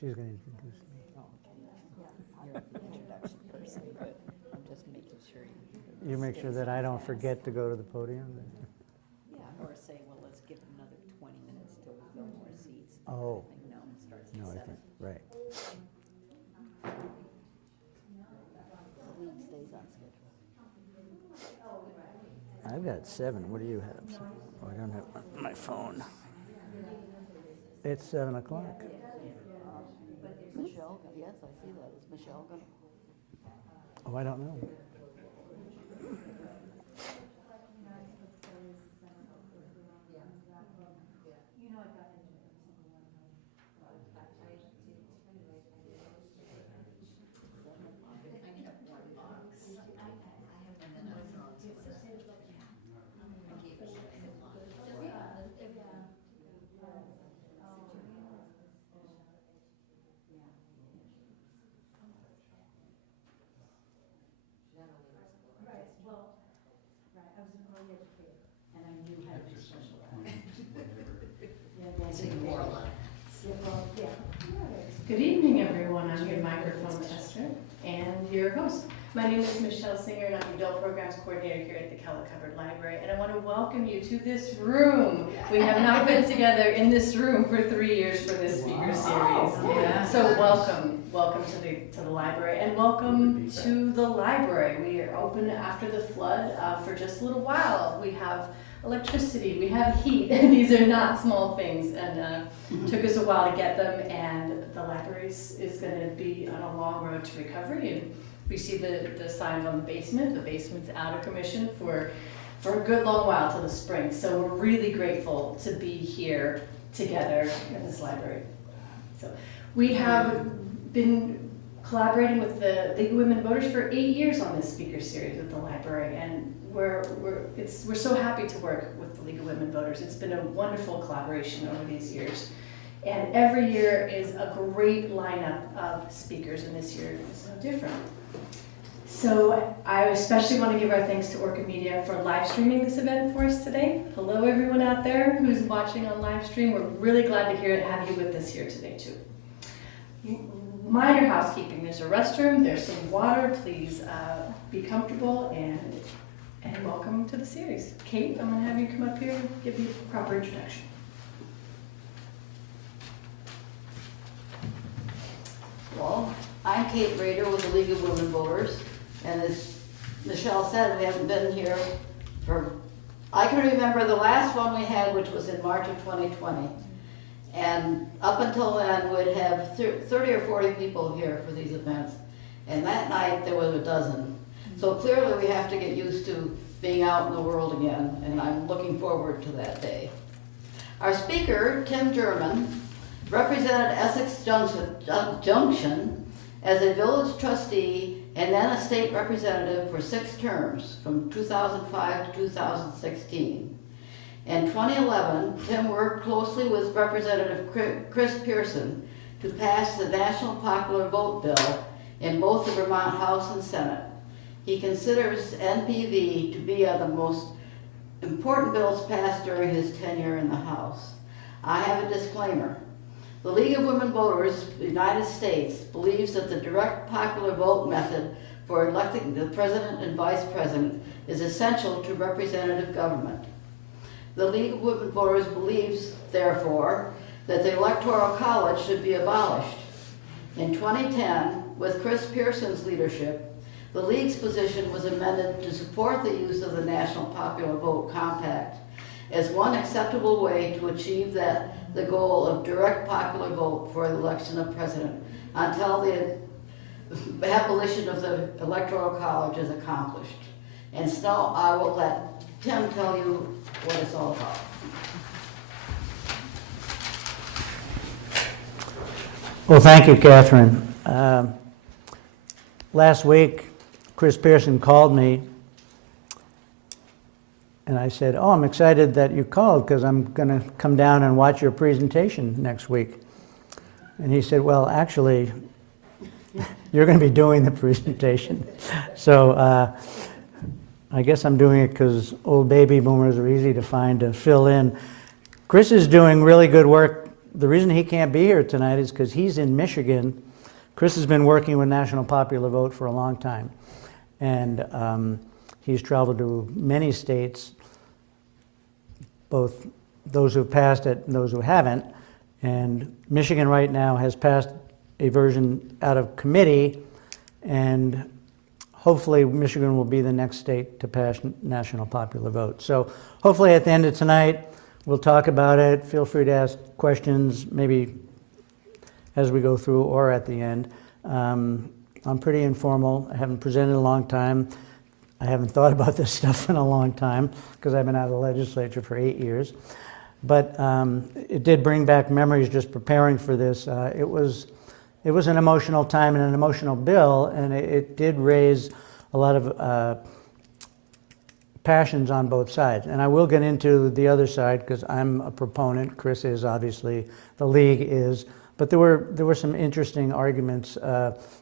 She's going to introduce me. Oh, okay. You're the introduction person, but I'm just making sure you. You make sure that I don't forget to go to the podium. Yeah, or say, well, let's give it another 20 minutes till we fill more seats. Oh. I think, no, it starts No, at I 7. think, right. The league stays on schedule. I've got 7. What do you have? Oh, I don't have my phone. It's 7 o'clock. Michelle, yes, I see that. Is Michelle going to? Oh, I don't know. Good evening, everyone. I'm your microphone tester and your host. My name is Michelle Singer, and I'm the Adult Programs Coordinator here at the Keller Cupboard Library. And I want to welcome you to this room. We have now been together in this room for 3 years for this speaker series. Yeah. So welcome to the library, and welcome to the library. We are open after the flood for just a little while. We have electricity, we have heat, and these are not small things, and took us a while to get them, and the library is going to be on a long road to recovery. And we see the signs on the basement. The basement's out of commission for a good long while till the spring, so we're really grateful to be here together in this library. So we have been collaborating with the League of Women Voters for 8 years on this speaker series at the library, and we're so happy to work with the League of Women Voters. It's been a wonderful collaboration over these years, and every year is a great lineup of speakers, and this year is no different. So I especially want to give our thanks to Orca Media for live streaming this event for us today. Hello everyone out there who's watching on live stream. We're really glad to have you with us here today too. Minor housekeeping, there's a restroom, there's some water, please be comfortable and welcome to the series. Kate, I'm going to have you come up here and give you a proper introduction. Well, I'm Kate Rader with the League of Women Voters, and as Michelle said, we haven't been here I can remember the last one we had, which was in March of 2020. And up until then, we'd have 30 or 40 people here for these events. And that night, there was a dozen. So clearly, we have to get used to being out in the world again, and I'm looking forward to that day. Our speaker, Tim German, represented Essex Junction as a village trustee and then a state representative for 6 terms, from 2005 to 2016. In 2011, Tim worked closely with Representative Chris Pearson to pass the National Popular Vote Bill in both the Vermont House and Senate. He considers NPV to be one of the most important bills passed during his tenure in the House. I have a disclaimer. The League of Women Voters of the United States believes that the direct popular vote method for electing the president and vice president is essential to representative government. The League of Women Voters believes, therefore, that the Electoral College should be abolished. In 2010, with Chris Pearson's leadership, the League's position was amended to support the use of the National Popular Vote Compact as one acceptable way to achieve the goal of direct popular vote for the election of president until the abolition of the Electoral College is accomplished. And so I will let Tim tell you what it's all about. Well, thank you, Catherine. Last week, Chris Pearson called me, and I said, "Oh, I'm excited that you called because I'm going to come down and watch your presentation next week." And he said, "Well, actually, you're going to be doing the presentation." So I guess I'm doing it because old baby boomers are easy to find to fill in. Chris is doing really good work the reason he can't be here tonight is because he's in Michigan. Chris has been working with National Popular Vote for a long time, and he's traveled to many states, both those who've passed it and those who haven't. And Michigan right now has passed a version out of committee, and hopefully Michigan will be the next state to pass National Popular Vote. So hopefully at the end of tonight, we'll talk about it. Feel free to ask questions, maybe as we go through or at the end. I'm pretty informal. I haven't presented in a long time. I haven't thought about this stuff in a long time because I've been out of the legislature for 8 years. But it did bring back memories just preparing for this. It was an emotional time and an emotional bill, and it did raise a lot of passions on both sides. And I will get into the other side because I'm a proponent. Chris is, obviously. The league is. But there were some interesting arguments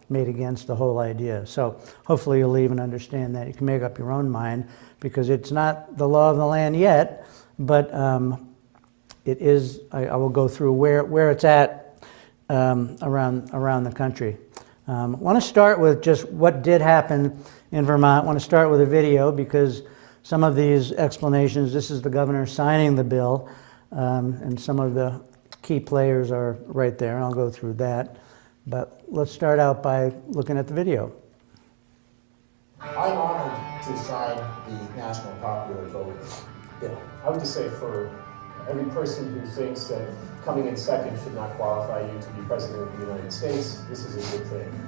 made against the whole idea. So hopefully you'll leave and understand that. You can make up your own mind because it's not the law of the land yet, but it is. I will go through where it's at around the country. I want to start with just what did happen in Vermont. I want to start with a video because some of these explanations, this is the governor signing the bill, and some of the key players are right there, and I'll go through that. But let's start out by looking at the video. I'm honored to sign the National Popular Vote bill. I would just say for every person who thinks that coming in second should not qualify you to be President of the United States, this is a good thing.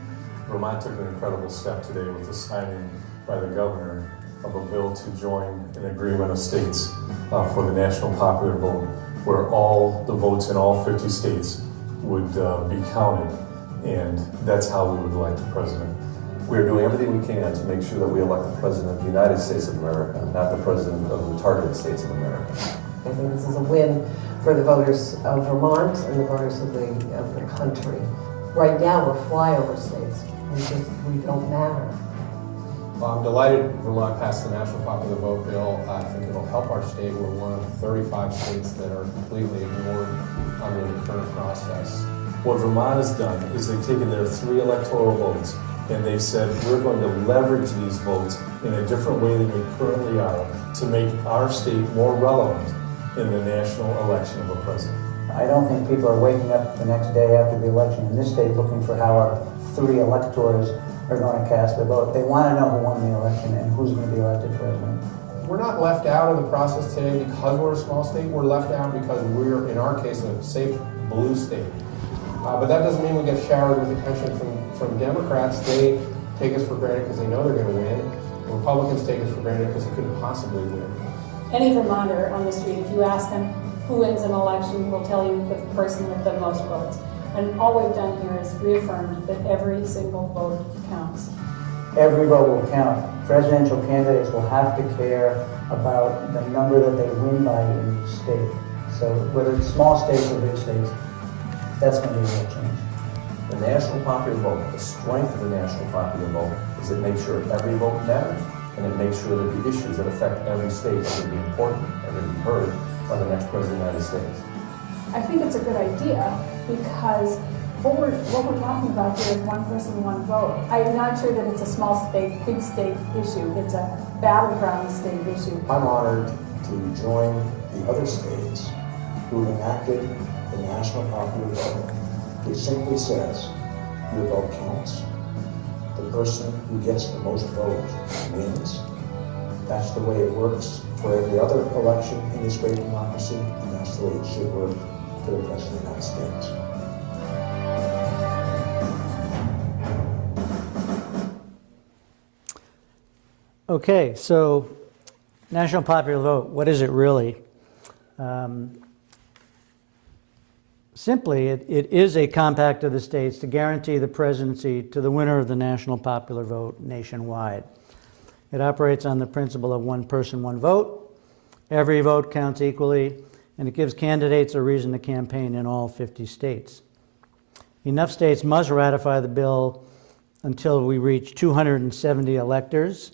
Vermont took an incredible step today with the signing by the governor of a bill to join an agreement of states for the National Popular Vote, where all the votes in all 50 states would be counted, and that's how we would elect the president. We're doing everything we can to make sure that we elect the President of the United States of America, not the President of the targeted states of America. I think this is a win for the voters of Vermont and the voters of the country. Right now, we're flyover states. We don't matter. Well, I'm delighted Vermont passed the National Popular Vote bill. I think it'll help our state. We're one of 35 states that are completely ignored under the current process. What Vermont has done is they've taken their 3 electoral votes and they've said we're going to leverage these votes in a different way than we currently are to make our state more relevant in the national election of a president. I don't think people are waking up the next day after the election in this state looking for how our 3 electors are going to cast their vote. They want to know who won the election and who's going to be elected president. We're not left out of the process today because we're a small state. We're left out because we're, in our case, a safe blue state. But that doesn't mean we get showered with attention from Democrats. They take us for granted because they know they're going to win. Republicans take us for granted because they couldn't possibly win. Any Vermonter on the street, if you ask them who wins an election, will tell you the person with the most votes. And all we've done here is reaffirmed that every single vote counts. Every vote will count. Presidential candidates will have to care about the number that they win by in each state. So whether it's small states or big states, that's going to be a real change. The National Popular Vote, the strength of the National Popular Vote is it makes sure every vote matters, and it makes sure that the issues that affect every state are going to be important and going to be heard by the next President of the United States. I think it's a good idea because what we're talking about here is one person, one vote. I'm not sure that it's a small state, big state issue. It's a battleground state issue. I'm honored to join the other states who have enacted the National Popular Vote, which simply says your vote counts. The person who gets the most votes wins. That's the way it works for every other election in this great democracy, and that's the way it should work for the President of the United States. Okay, so National Popular Vote, what is it really? Simply, it is a compact of the states to guarantee the presidency to the winner of the National Popular Vote nationwide. It operates on the principle of one person, one vote. Every vote counts equally, and it gives candidates a reason to campaign in all 50 states. Enough states must ratify the bill until we reach 270 electors,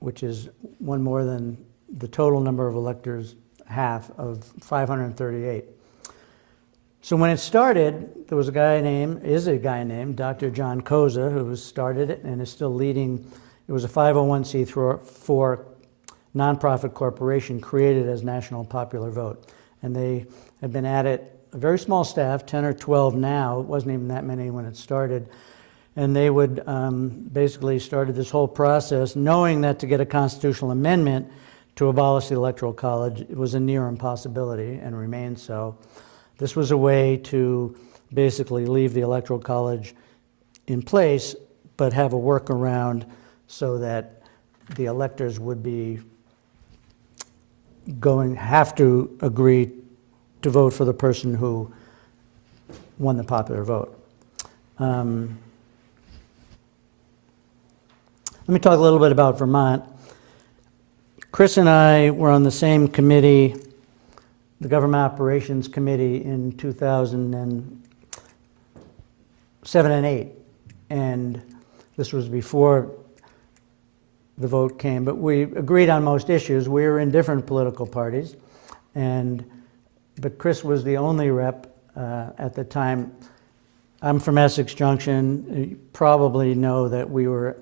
which is one more than the total number of electors half of 538. So when it started, there was a guy named Dr. John Koza, who started it and is still leading. It was a 501c4 nonprofit corporation created as National Popular Vote. And they have been at it, a very small staff, 10 or 12 now. It wasn't even that many when it started. And they would basically started this whole process knowing that to get a constitutional amendment to abolish the Electoral College, it was a near impossibility and remains so. This was a way to basically leave the Electoral College in place, but have a workaround so that the electors would be have to agree to vote for the person who won the popular vote. Let me talk a little bit about Vermont. Chris and I were on the same committee, the Government Operations Committee, in 2007 and 8. And this was before the vote came, but we agreed on most issues. We were in different political parties, but Chris was the only rep at the time. I'm from Essex Junction. You probably know that we were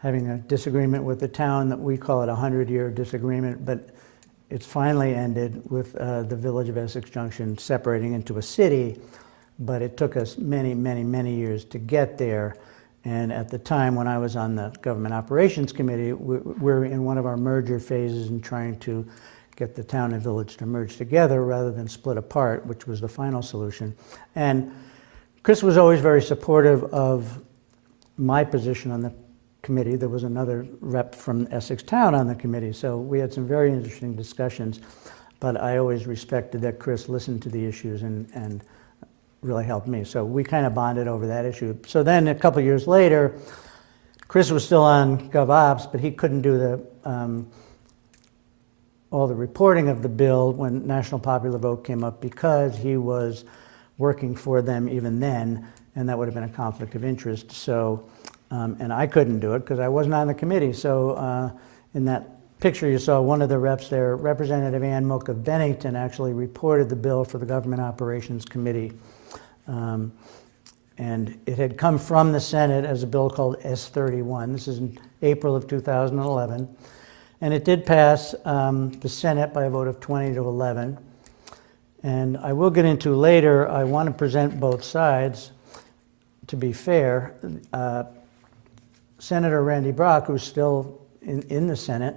having a disagreement with the town, that we call it a 100-year disagreement, but it's finally ended with the village of Essex Junction separating into a city, but it took us many, many, many years to get there. And at the time when I was on the Government Operations Committee, we were in one of our merger phases and trying to get the town and village to merge together rather than split apart, which was the final solution. And Chris was always very supportive of my position on the committee. There was another rep from Essex Town on the committee, so we had some very interesting discussions, but I always respected that Chris listened to the issues and really helped me. So we kind of bonded over that issue. So then a couple years later, Chris was still on GovOps, but he couldn't do all the reporting of the bill when National Popular Vote came up because he was working for them even then, and that would have been a conflict of interest. So, and I couldn't do it because I wasn't on the committee. So in that picture you saw, one of the reps there, Representative Ann Mook of Bennington, actually reported the bill for the Government Operations Committee. And it had come from the Senate as a bill called S31. This is in April of 2011. And it did pass the Senate by a vote of 20-11. And I will get into later, I want to present both sides to be fair. Senator Randy Brock, who's still in the Senate,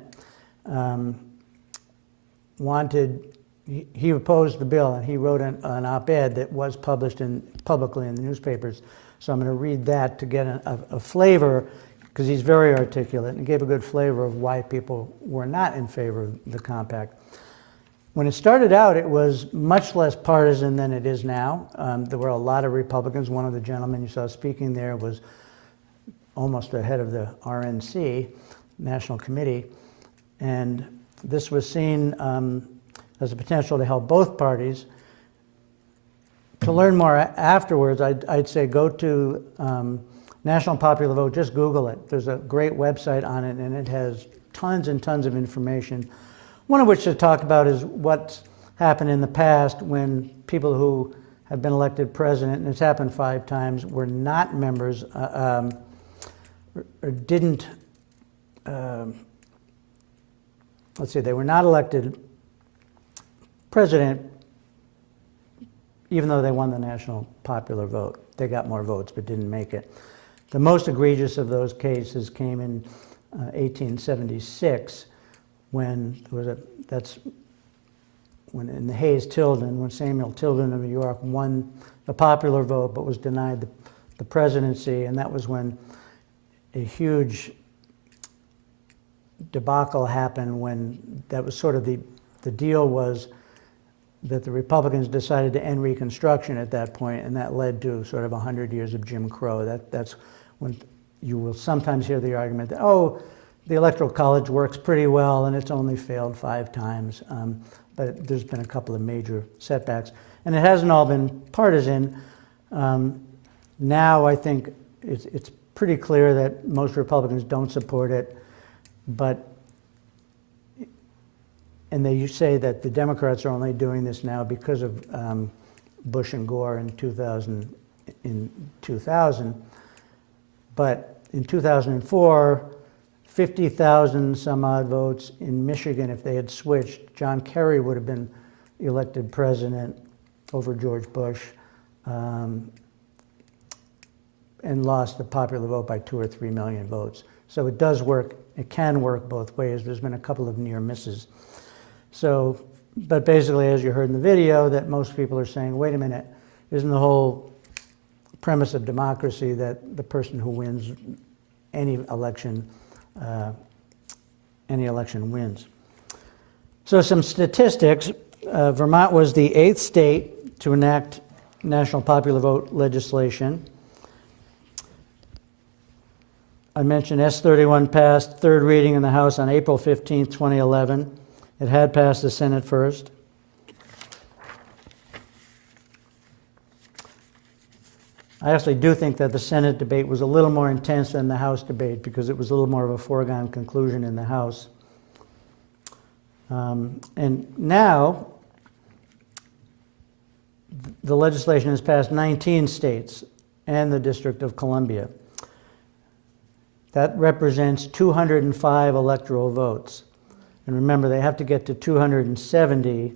he opposed the bill, and he wrote an op-ed that was published publicly in the newspapers. So I'm going to read that to get a flavor, because he's very articulate, and gave a good flavor of why people were not in favor of the compact. When it started out, it was much less partisan than it is now. There were a lot of Republicans. One of the gentlemen you saw speaking there was almost the head of the RNC, National Committee, and this was seen as a potential to help both parties. To learn more afterwards, I'd say go to National Popular Vote, just Google it. There's a great website on it, and it has tons and tons of information. One of which to talk about is what's happened in the past when people who have been elected president, and it's happened 5 times, were not members, or didn't, let's see, they were not elected president even though they won the National Popular Vote. They got more votes but didn't make it. The most egregious of those cases came in 1876 when there was when in the Hayes-Tilden, when Samuel Tilden of New York won the popular vote but was denied the presidency, and that was when a huge debacle happened. When that was sort of the deal was that the Republicans decided to end Reconstruction at that point, and that led to sort of 100 years of Jim Crow. That's when you will sometimes hear the argument that, oh, the Electoral College works pretty well and it's only failed 5 times. But there's been a couple of major setbacks. And it hasn't all been partisan. Now I think it's pretty clear that most Republicans don't support it, but and they say that the Democrats are only doing this now because of Bush and Gore in 2000. But in 2004, 50,000 some odd votes in Michigan, if they had switched, John Kerry would have been elected president over George Bush, and lost the popular vote by 2 or 3 million votes. So it does work, it can work both ways. There's been a couple of near misses. So, but basically, as you heard in the video, that most people are saying, wait a minute, isn't the whole premise of democracy that the person who wins any election wins? So some statistics. Vermont was the 8th state to enact national popular vote legislation. I mentioned S31 passed third reading in the House on April 15, 2011. It had passed the Senate first. I actually do think that the Senate debate was a little more intense than the House debate because it was a little more of a foregone conclusion in the House. And now, the legislation has passed 19 states and the District of Columbia. That represents 205 electoral votes. And remember, they have to get to 270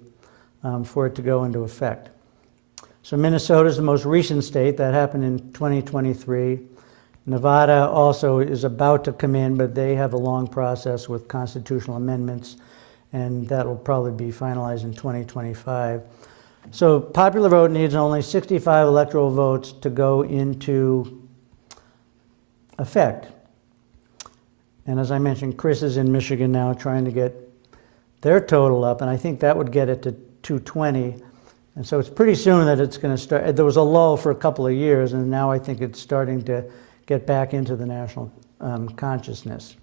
for it to go into effect. So Minnesota is the most recent state. That happened in 2023. Nevada also is about to come in, but they have a long process with constitutional amendments, and that will probably be finalized in 2025. So popular vote needs only 65 electoral votes to go into effect. And as I mentioned, Chris is in Michigan now trying to get their total up, and I think that would get it to 220. And so it's pretty soon that it's going to start. There was a lull for a couple of years, and now I think it's starting to get back into the national consciousness.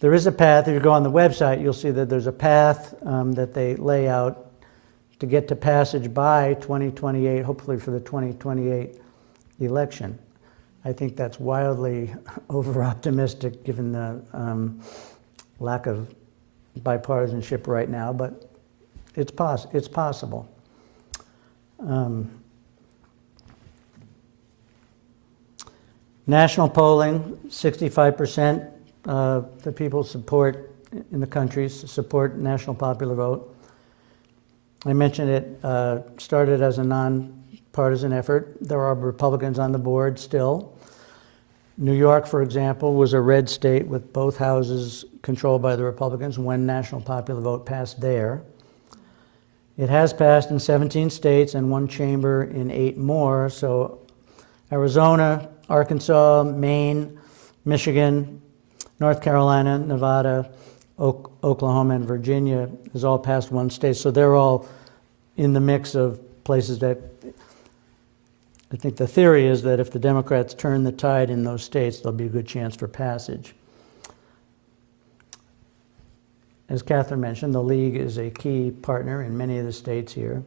There is a path. If you go on the website, you'll see that there's a path that they lay out to get to passage by 2028, hopefully for the 2028 election. I think that's wildly over-optimistic given the lack of bipartisanship right now, but it's possible. National polling, 65% of the people in the country support national popular vote. I mentioned it started as a nonpartisan effort. There are Republicans on the board still. New York, for example, was a red state with both houses controlled by the Republicans when national popular vote passed there. It has passed in 17 states and one chamber in 8 more. So Arizona, Arkansas, Maine, Michigan, North Carolina, Nevada, Oklahoma, and Virginia has all passed one state. So they're all in the mix of places that I think the theory is that if the Democrats turn the tide in those states, there'll be a good chance for passage. As Catherine mentioned, the League is a key partner in many of the states here.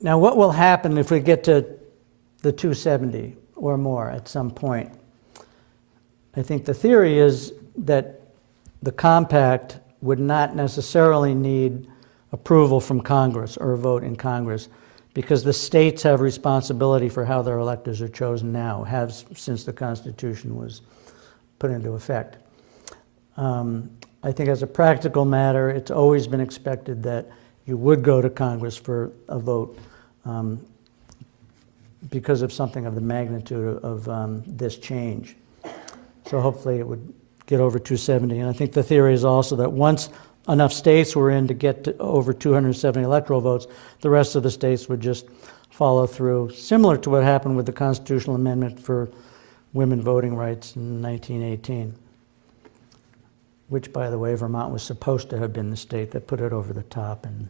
Now, what will happen if we get to the 270 or more at some point? I think the theory is that the compact would not necessarily need approval from Congress or a vote in Congress because the states have responsibility for how their electors are chosen now, have since the Constitution was put into effect. I think as a practical matter, it's always been expected that you would go to Congress for a vote because of something of the magnitude of this change. So hopefully it would get over 270. And I think the theory is also that once enough states were in to get to over 270 electoral votes, the rest of the states would just follow through, similar to what happened with the constitutional amendment for women voting rights in 1918, which, by the way, Vermont was supposed to have been the state that put it over the top, and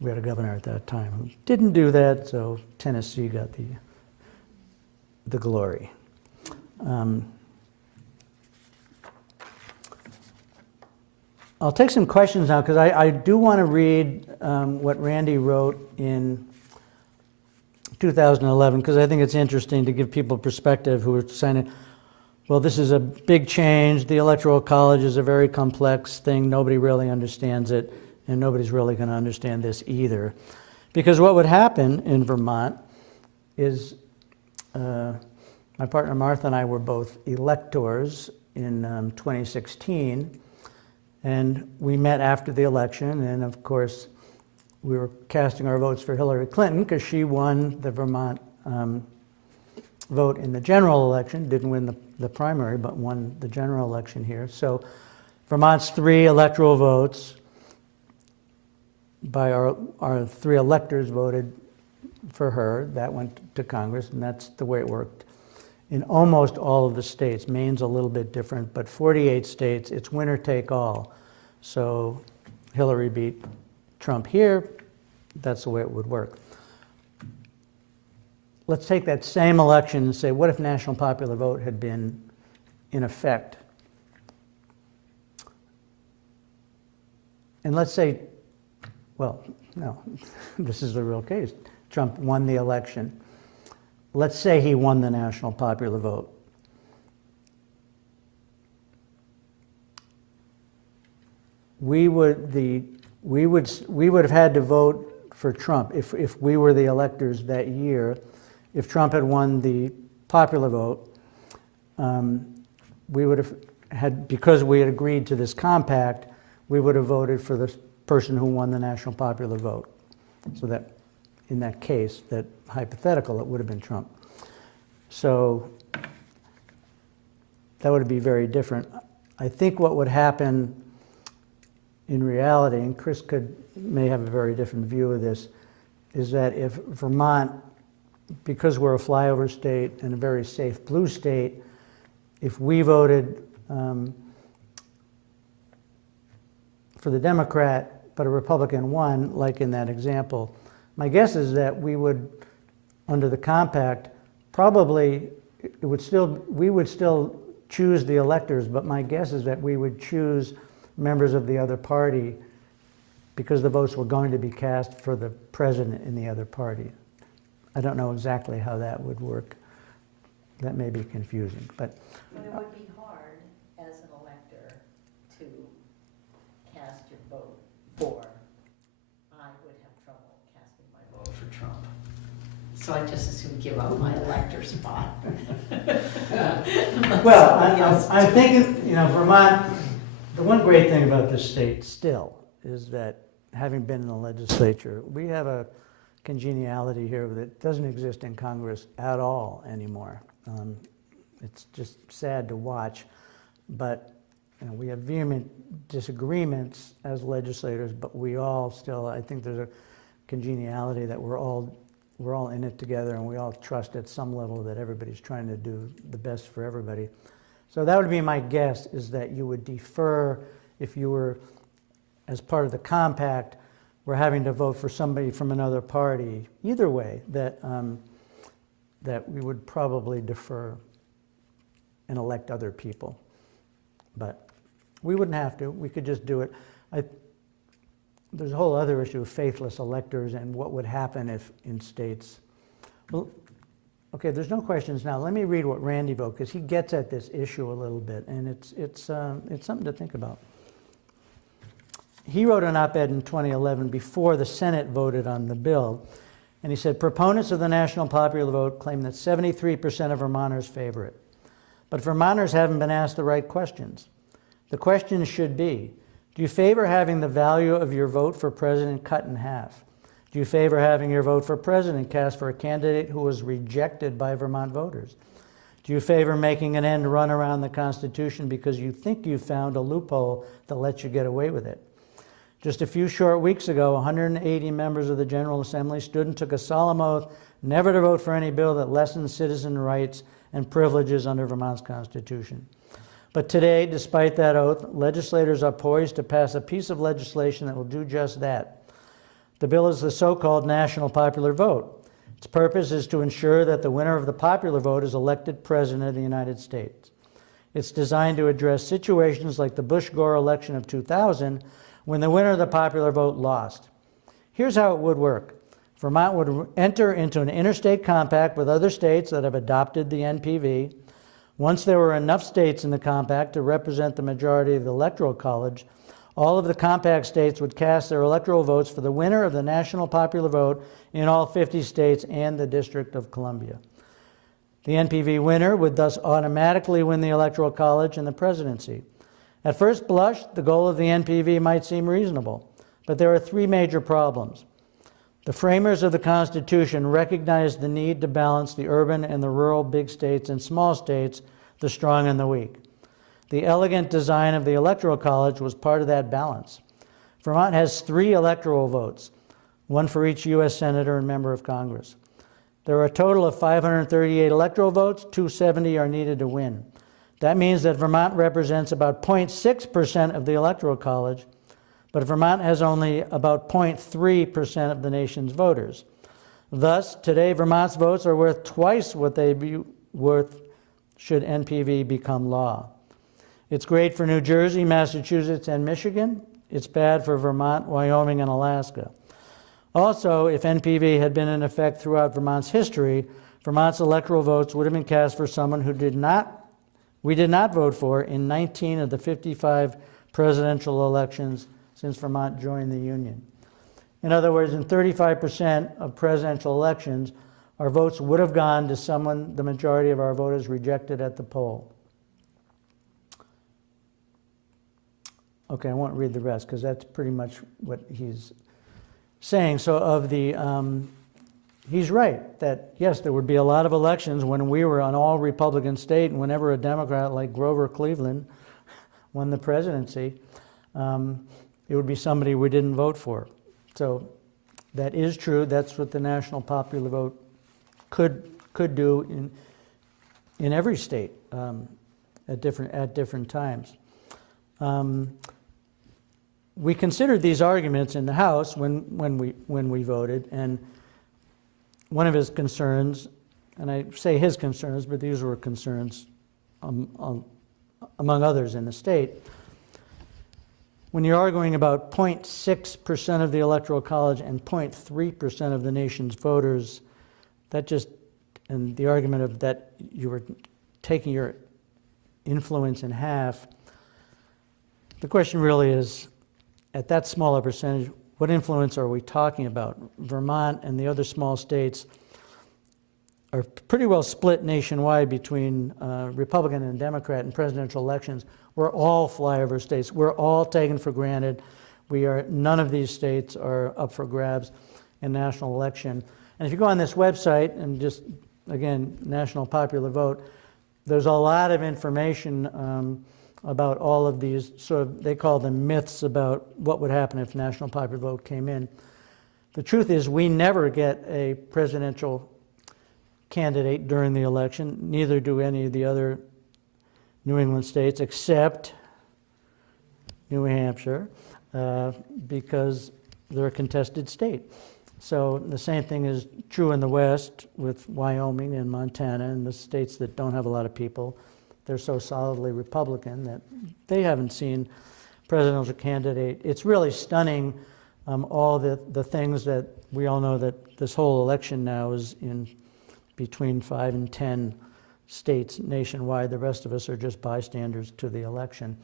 we had a governor at that time who didn't do that, so Tennessee got the glory. I'll take some questions now because I do want to read what Randy wrote in 2011 because I think it's interesting to give people perspective who are saying, well, this is a big change. The Electoral College is a very complex thing. Nobody really understands it, and nobody's really going to understand this either. Because what would happen in Vermont is my partner Martha and I were both electors in 2016, and we met after the election, and of course we were casting our votes for Hillary Clinton because she won the Vermont vote in the general election, didn't win the primary, but won the general election here. So Vermont's 3 electoral votes by our 3 electors voted for her. That went to Congress, and that's the way it worked in almost all of the states. Maine's a little bit different, but 48 states, it's winner take all. So Hillary beat Trump here. That's the way it would work. Let's take that same election and say, what if national popular vote had been in effect? And let's say, well, no, this is the real case. Trump won the election. Let's say he won the national popular vote. We would have had to vote for Trump if we were the electors that year. If Trump had won the popular vote, we would have had, because we had agreed to this compact, we would have voted for the person who won the national popular vote. So that in that case, that hypothetical, it would have been Trump. So that would be very different. I think what would happen in reality, and Chris may have a very different view of this, is that if Vermont, because we're a flyover state and a very safe blue state, if we voted for the Democrat, but a Republican won, like in that example, my guess is that we would, under the compact, probably we would still choose the electors, but my guess is that we would choose members of the other party because the votes were going to be cast for the president in the other party. I don't know exactly how that would work. That may be confusing, but But it would be hard as an elector to cast your vote for. I would have trouble casting my vote for Trump. So I just as soon give up my elector spot. well, I'm thinking, Vermont, the one great thing about this state still is that having been in the legislature, we have a congeniality here that doesn't exist in Congress at all anymore. It's just sad to watch, but we have vehement disagreements as legislators, but we all still, I think there's a congeniality that we're all in it together, and we all trust at some level that everybody's trying to do the best for everybody. So that would be my guess, is that you would defer if you were, as part of the compact, we're having to vote for somebody from another party. Either way, that we would probably defer and elect other people. But we wouldn't have to. We could just do it. There's a whole other issue of faithless electors and what would happen if in states. Well, okay, there's no questions now. Let me read what Randy wrote, because he gets at this issue a little bit, and it's something to think about. He wrote an op-ed in 2011 before the Senate voted on the bill, and he said, proponents of the national popular vote claim that 73% of Vermonters favor it. But Vermonters haven't been asked the right questions. The questions should be, do you favor having the value of your vote for president cut in half? Do you favor having your vote for president cast for a candidate who was rejected by Vermont voters? Do you favor making an end run around the Constitution because you think you found a loophole that lets you get away with it? Just a few short weeks ago, 180 members of the General Assembly stood and took a solemn oath never to vote for any bill that lessens citizen rights and privileges under Vermont's Constitution. But today, despite that oath, legislators are poised to pass a piece of legislation that will do just that. The bill is the so-called national popular vote. Its purpose is to ensure that the winner of the popular vote is elected president of the United States. It's designed to address situations like the Bush-Gore election of 2000, when the winner of the popular vote lost. Here's how it would work. Vermont would enter into an interstate compact with other states that have adopted the NPV. Once there were enough states in the compact to represent the majority of the Electoral College, all of the compact states would cast their electoral votes for the winner of the national popular vote in all 50 states and the District of Columbia. The NPV winner would thus automatically win the Electoral College and the presidency. At first blush, the goal of the NPV might seem reasonable, but there are three major problems. The framers of the Constitution recognized the need to balance the urban and the rural big states and small states, the strong and the weak. The elegant design of the Electoral College was part of that balance. Vermont has 3 electoral votes, one for each U.S. Senator and member of Congress. There are a total of 538 electoral votes, 270 are needed to win. That means that Vermont represents about 0.6% of the Electoral College, but Vermont has only about 0.3% of the nation's voters. Thus, today Vermont's votes are worth twice what they'd be worth should NPV become law. It's great for New Jersey, Massachusetts, and Michigan. It's bad for Vermont, Wyoming, and Alaska. Also, if NPV had been in effect throughout Vermont's history, Vermont's electoral votes would have been cast for someone who we did not vote for in 19 of the 55 presidential elections since Vermont joined the Union. In other words, in 35% of presidential elections, our votes would have gone to someone the majority of our voters rejected at the poll. Okay, I won't read the rest because that's pretty much what he's saying. So of the, he's right that yes, there would be a lot of elections when we were an all Republican state, and whenever a Democrat like Grover Cleveland won the presidency, it would be somebody we didn't vote for. So that is true. That's what the national popular vote could do in every state at different times. We considered these arguments in the House when we voted, and one of his concerns, and I say his concerns, but these were concerns among others in the state. When you're arguing about 0.6% of the Electoral College and 0.3% of the nation's voters, that just, and the argument of that you were taking your influence in half, the question really is, at that smaller percentage, what influence are we talking about? Vermont and the other small states are pretty well split nationwide between Republican and Democrat in presidential elections. We're all flyover states. We're all taken for granted. None of these states are up for grabs in national election. And if you go on this website and just, again, National Popular Vote, there's a lot of information about all of these, sort of, they call them myths about what would happen if national popular vote came in. The truth is we never get a presidential candidate during the election, neither do any of the other New England states except New Hampshire, because they're a contested state. So the same thing is true in the West with Wyoming and Montana and the states that don't have a lot of people. They're so solidly Republican that they haven't seen presidential candidate. It's really stunning, all the things that we all know, that this whole election now is in between 5 and 10 states nationwide. The rest of us are just bystanders to the election.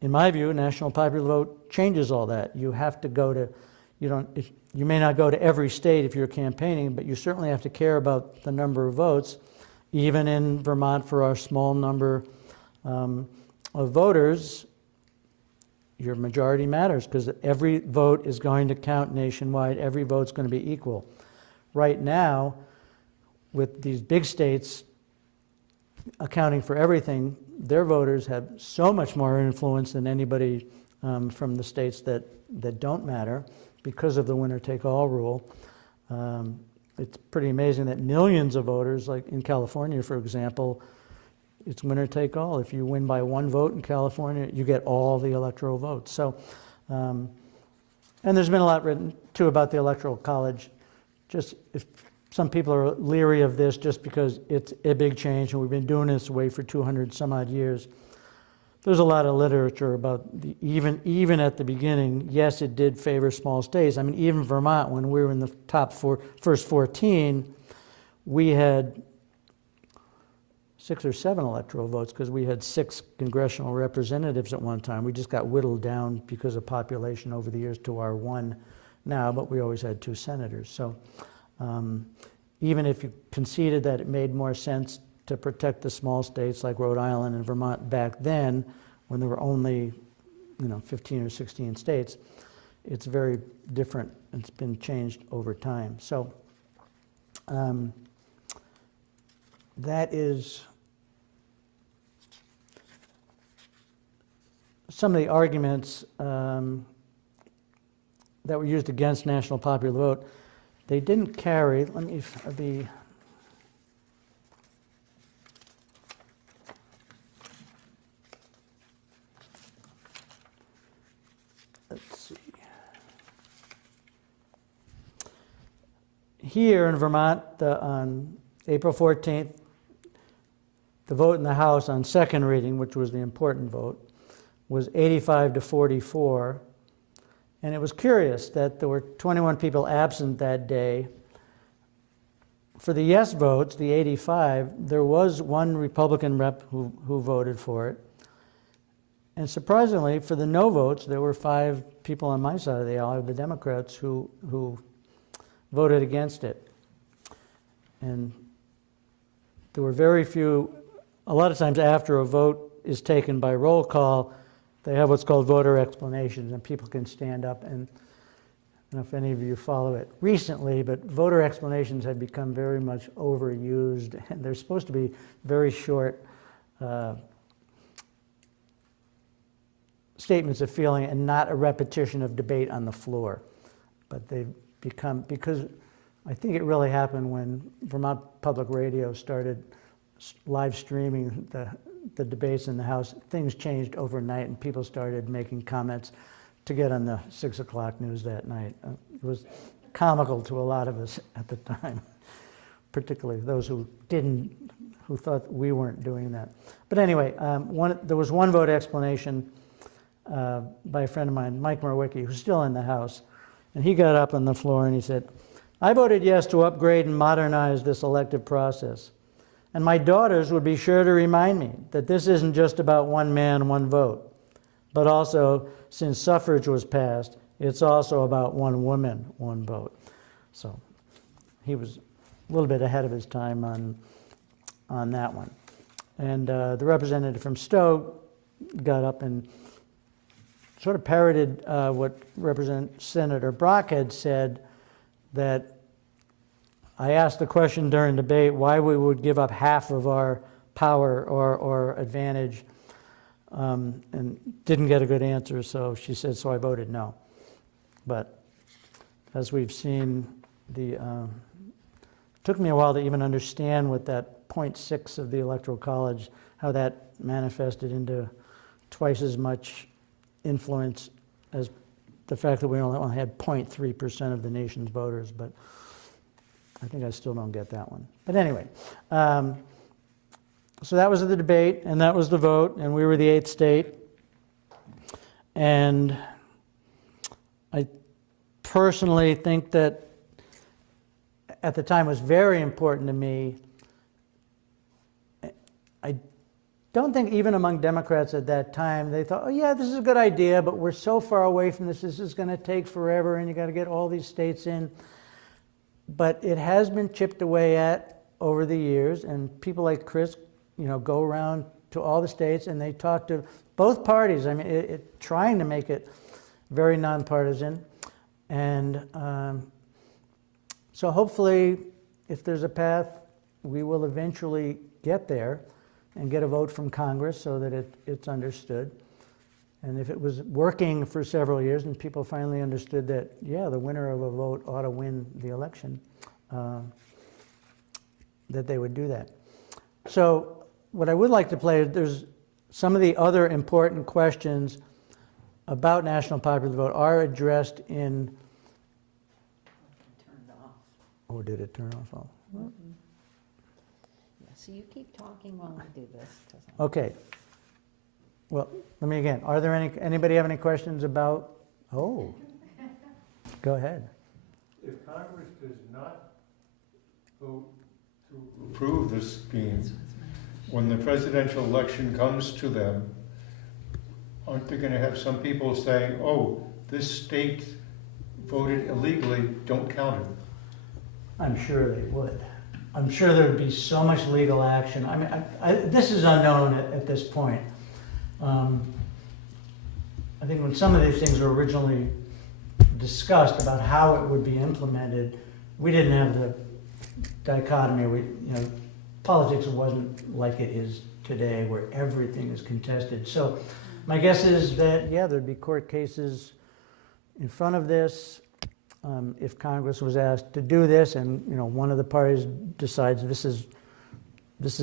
In my view, national popular vote changes all that. You have to go to, you may not go to every state if you're campaigning, but you certainly have to care about the number of votes. Even in Vermont, for our small number of voters, your majority matters because every vote is going to count nationwide. Every vote's going to be equal. Right now, with these big states accounting for everything, their voters have so much more influence than anybody from the states that don't matter because of the winner-take-all rule. It's pretty amazing that millions of voters, like in California, for example, it's winner take all. If you win by one vote in California, you get all the electoral votes. So, and there's been a lot written too about the Electoral College. Just if some people are leery of this just because it's a big change and we've been doing this way for 200 some odd years. There's a lot of literature about even at the beginning, yes, it did favor small states. I mean, even Vermont, when we were in the top first 14, we had 6 or 7 electoral votes because we had 6 congressional representatives at one time. We just got whittled down because of population over the years to our 1 now, but we always had 2 senators. So even if you conceded that it made more sense to protect the small states like Rhode Island and Vermont back then, when there were only 15 or 16 states, it's very different. It's been changed over time. So that is some of the arguments that were used against national popular vote. They didn't carry, let me be, let's see. Here in Vermont, on April 14th, the vote in the House on second reading, which was the important vote, was 85 to 44. And it was curious that there were 21 people absent that day. For the yes votes, the 85, there was 1 Republican rep who voted for it. And surprisingly, for the no votes, there were 5 people on my side of the aisle, the Democrats, who voted against it. And there were very few, a lot of times after a vote is taken by roll call, they have what's called voter explanations, and people can stand up. And I don't know if any of you follow it recently, but voter explanations have become very much overused, and they're supposed to be very short statements of feeling and not a repetition of debate on the floor. But they've become, because I think it really happened when Vermont Public Radio started live streaming the debates in the House, things changed overnight and people started making comments to get on the 6 o'clock news that night. It was comical to a lot of us at the time, particularly those who thought we weren't doing that. But anyway, there was 1 vote explanation by a friend of mine, Mike Murwicki, who's still in the House, and he got up on the floor and he said, "I voted yes to upgrade and modernize this elective process. And my daughters would be sure to remind me that this isn't just about 1 man, 1 vote, but also, since suffrage was passed, it's also about 1 woman, 1 vote." So he was a little bit ahead of his time on that one. And the representative from Stowe got up and sort of parroted what Senator Brock had said, that I asked the question during debate why we would give up half of our power or advantage, and didn't get a good answer, so she said, so I voted no. But as we've seen, it took me a while to even understand what that 0.6 of the Electoral College, how that manifested into twice as much influence as the fact that we only had 0.3% of the nation's voters, but I think I still don't get that one. But anyway, so that was the debate, and that was the vote, and we were the 8th state. And I personally think that at the time was very important to me. I don't think even among Democrats at that time, they thought, oh yeah, this is a good idea, but we're so far away from this is going to take forever, and you got to get all these states in. But it has been chipped away at over the years, and people like Chris, go around to all the states and they talk to both parties. I mean, trying to make it very nonpartisan. And so hopefully, if there's a path, we will eventually get there and get a vote from Congress so that it's understood. And if it was working for several years and people finally understood that, yeah, the winner of a vote ought to win the election, that they would do that. So what I would like to play, there's some of the other important questions about national popular vote are addressed in... Turned off. Oh, did it turn off? Oh. Yeah, so you keep talking while I do this. Okay. Well, let me again. Are there anybody have any questions about? Oh, go ahead. If Congress does not vote to approve this scheme, when the presidential election comes to them, aren't they gonna have some people saying, oh, this state voted illegally, don't count it? I'm sure they would. I'm sure there'd be so much legal action. I mean, this is unknown at this point. I think when some of these things were originally discussed about how it would be implemented, we didn't have the dichotomy. Politics wasn't like it is today, where everything is contested. So my guess is that, yeah, there'd be court cases in front of this. If Congress was asked to do this, and one of the parties decides this is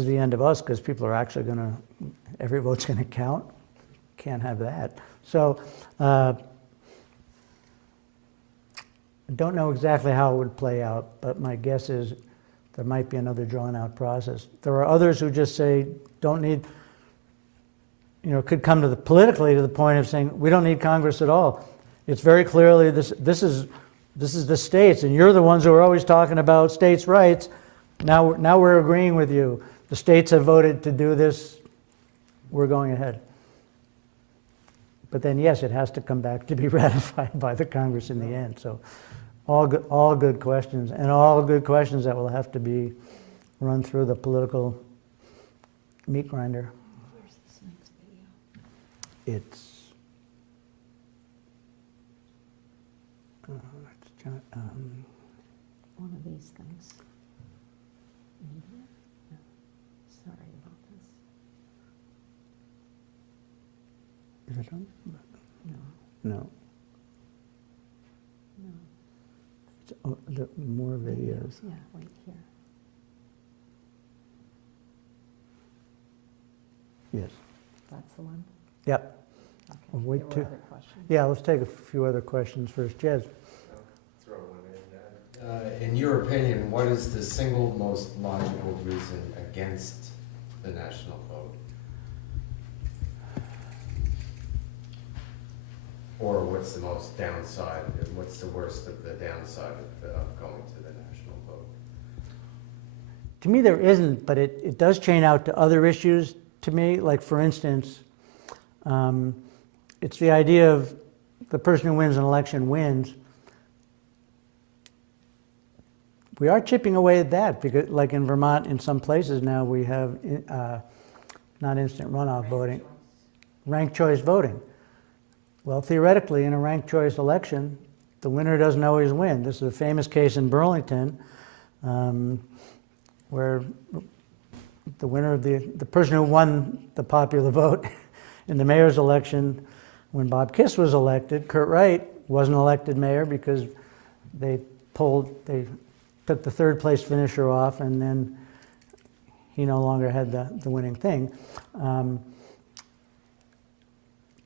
the end of us because people are actually every vote's going to count, can't have that. So I don't know exactly how it would play out, but my guess is there might be another drawn-out process. There are others who just say don't need. Could come politically to the point of saying we don't need Congress at all. It's very clearly this is the states, and you're the ones who are always talking about states' rights. Now we're agreeing with you. The states have voted to do this. We're going ahead. But then, yes, it has to come back to be ratified by the Congress in the end. So all good questions, and all good questions that will have to be run through the political meat grinder. Where's this next video? It's One of these things. Media? No. Sorry about this. is it on? No. No. It's, more videos. Yeah, right here. Yes. That's the one? Yep. Okay. We'll wait There were other questions. Yeah, let's take a few other questions first. Jez. In your opinion, what is the single most logical reason against the national vote? Or what's the most downside, what's the worst of the downside of going to the national vote? To me, there isn't, but it does chain out to other issues to me. Like, for instance, it's the idea of the person who wins an election wins. We are chipping away at that because, like in Vermont, in some places now we have not instant runoff voting, ranked choice voting. Well, theoretically, in a ranked choice election, the winner doesn't always win. This is a famous case in Burlington, where the winner of the person who won the popular vote in the mayor's election, when Bob Kiss was elected, Kurt Wright wasn't elected mayor because they took the third place finisher off, and then he no longer had the winning thing.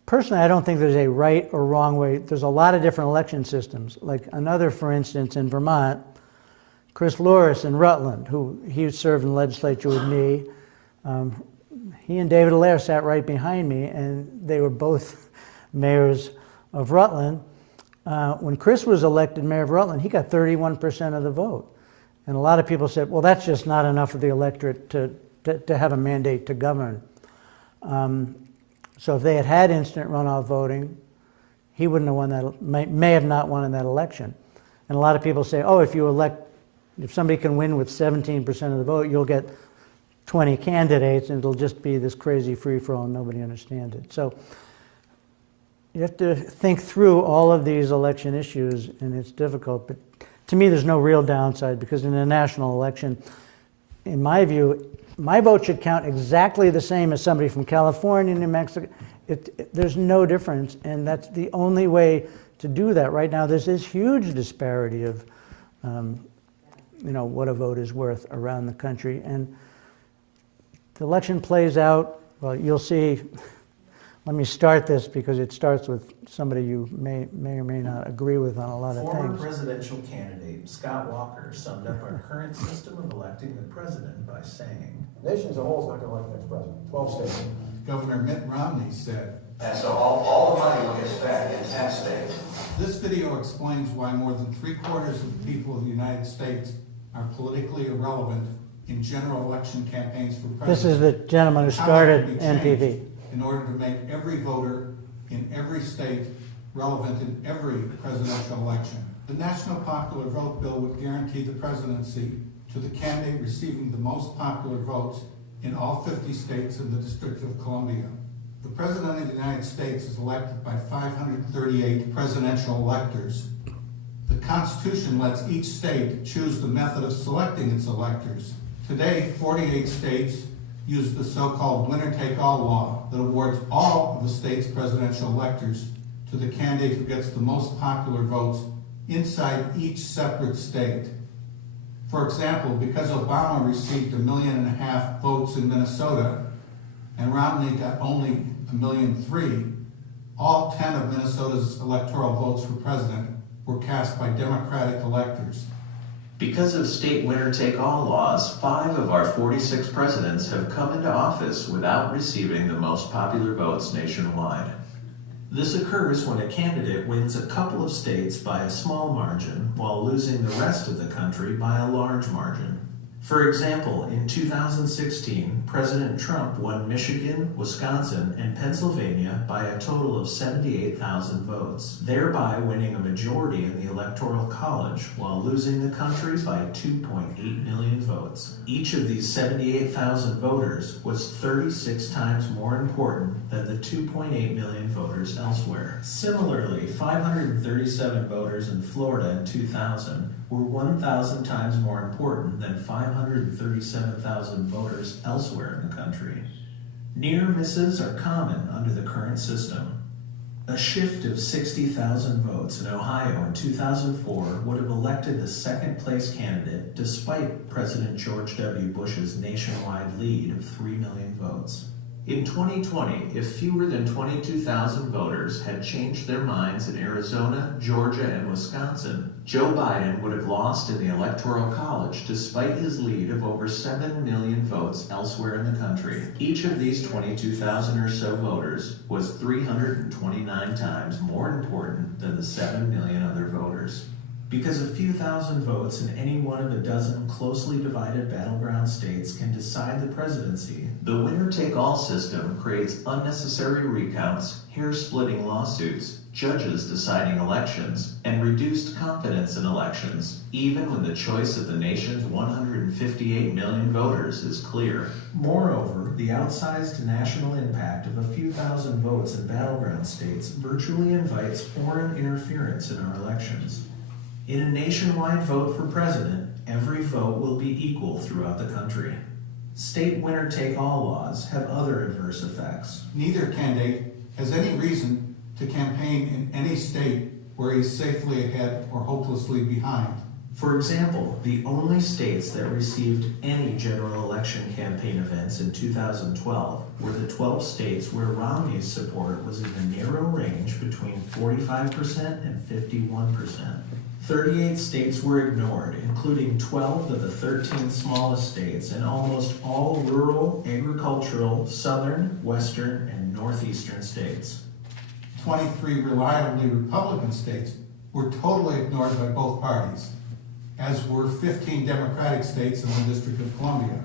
Personally, I don't think there's a right or wrong way. There's a lot of different election systems. Like another, for instance, in Vermont, Chris Louris in Rutland, he served in the legislature with me. He and David Allaire sat right behind me, and they were both mayors of Rutland. When Chris was elected mayor of Rutland, he got 31% of the vote. And a lot of people said, well, that's just not enough of the electorate to have a mandate to govern. So if they had had instant runoff voting, he wouldn't have won that, may have not won in that election. And a lot of people say, oh, if somebody can win with 17% of the vote, you'll get 20 candidates and it'll just be this crazy free-for-all and nobody understands it. So you have to think through all of these election issues, and it's difficult. But to me, there's no real downside because in a national election, in my view, my vote should count exactly the same as somebody from California, New Mexico. There's no difference, and that's the only way to do that. Right now, there's this huge disparity of, what a vote is worth around the country. And the election plays out, well, you'll see. Let me start this because it starts with somebody you may or may not agree with on a lot of Former things. presidential candidate Scott Walker summed up our current system of electing the president by saying, Nation as a whole is not going to elect the next president. 12 states. Governor Mitt Romney said, and so all the money will get spent in 10 states. this video explains why more than 3/4 of the people of the United States are politically irrelevant in general election campaigns for president. This is the gentleman who How that started can be changed NPV. in order to make every voter in every state relevant in every presidential election. The National Popular Vote Bill would guarantee the presidency to the candidate receiving the most popular votes in all 50 states and the District of Columbia. The President of the United States is elected by 538 presidential electors. The Constitution lets each state choose the method of selecting its electors. Today, 48 states use the so-called winner-take-all law that awards all of the state's presidential electors to the candidate who gets the most popular votes inside each separate state. For example, because Obama received 1.5 million votes in Minnesota and Romney got only 1.3 million, all 10 of Minnesota's electoral votes for president were cast by Democratic electors. Because of state winner-take-all laws, 5 of our 46 presidents have come into office without receiving the most popular votes nationwide. This occurs when a candidate wins a couple of states by a small margin while losing the rest of the country by a large margin. For example, in 2016, President Trump won Michigan, Wisconsin, and Pennsylvania by a total of 78,000 votes, thereby winning a majority in the Electoral College while losing the country by 2.8 million votes. Each of these 78,000 voters was 36 times more important than the 2.8 million voters elsewhere. Similarly, 537 voters in Florida in 2000 were 1,000 times more important than 537,000 voters elsewhere in the country. Near misses are common under the current system. A shift of 60,000 votes in Ohio in 2004 would have elected the second place candidate despite President George W. Bush's nationwide lead of 3 million votes. In 2020, if fewer than 22,000 voters had changed their minds in Arizona, Georgia, and Wisconsin, Joe Biden would have lost in the Electoral College despite his lead of over 7 million votes elsewhere in the country. Each of these 22,000 or so voters was 329 times more important than the 7 million other voters. Because a few thousand votes in any one of a dozen closely divided battleground states can decide the presidency, the winner-take-all system creates unnecessary recounts, hair-splitting lawsuits, judges deciding elections, and reduced confidence in elections, even when the choice of the nation's 158 million voters is clear. Moreover, the outsized national impact of a few thousand votes in battleground states virtually invites foreign interference in our elections. In a nationwide vote for president, every vote will be equal throughout the country. State winner-take-all laws have other adverse effects. Neither candidate has any reason to campaign in any state where he's safely ahead or hopelessly behind. For example, the only states that received any general election campaign events in 2012 were the 12 states where Romney's support was in the narrow range between 45% and 51%. 38 states were ignored, including 12 of the 13 smallest states and almost all rural, agricultural, southern, western, and northeastern states. 23 reliably Republican states were totally ignored by both parties, as were 15 Democratic states in the District of Columbia.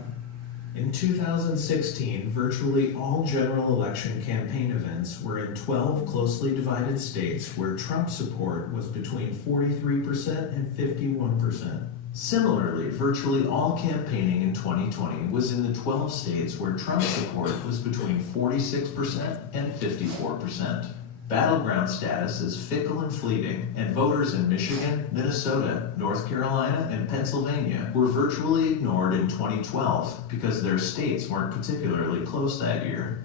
In 2016, virtually all general election campaign events were in 12 closely divided states where Trump support was between 43% and 51%. Similarly, virtually all campaigning in 2020 was in the 12 states where Trump support was between 46% and 54%. Battleground status is fickle and fleeting, and voters in Michigan, Minnesota, North Carolina, and Pennsylvania were virtually ignored in 2012 because their states weren't particularly close that year.